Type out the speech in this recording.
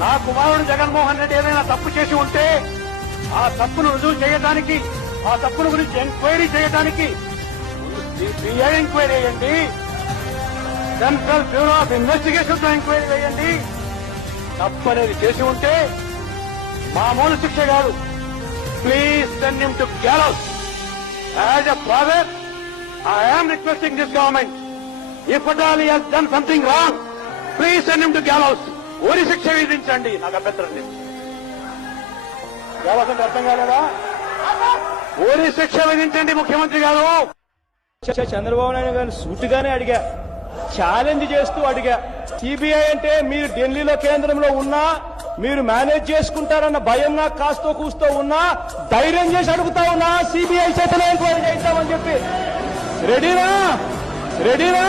నా కుమారుడు జగన్మోహన్ రెడ్డి ఏదైనా తప్పు చేసి ఉంటే ఆ తప్పును రుజువు చేయడానికి, ఆ తప్పును గురించి ఎంక్వైరీ చేయడానికి సిబిఐ ఎంక్వైరీ వేయండి, సెంట్రల్ బ్యూరో ఆఫ్ ఇన్వెస్టిగేషన్ తో ఎంక్వైరీ వేయండి. తప్పనేది చేసి ఉంటే మామూలు శిక్ష కాదు. Please send him to gallows. As a father I am requesting this government, if at all he has done something wrong, please send him to gallows. ఊరి శిక్ష విధించండి. నాకు అభ్యంతరం లేదు. gallows అంటే అర్థం కాలేదా? ఊరి శిక్ష విధించండి ముఖ్యమంత్రి గారు. చంద్రబాబు నాయుడు గారిని సూటిగానే అడిగా, ఛాలెంజ్ చేస్తూ అడిగా. సిబిఐ అంటే మీరు ఢిల్లీలో కేంద్రంలో ఉన్నా మీరు మేనేజ్ చేసుకుంటారన్న భయం నాకు కాస్తో కూస్తూ ఉన్నా ధైర్యం చేసి అడుగుతా ఉన్నా, సిబిఐ చేతనే ఎంక్వైరీ చేద్దామని చెప్పి. రెడీనా?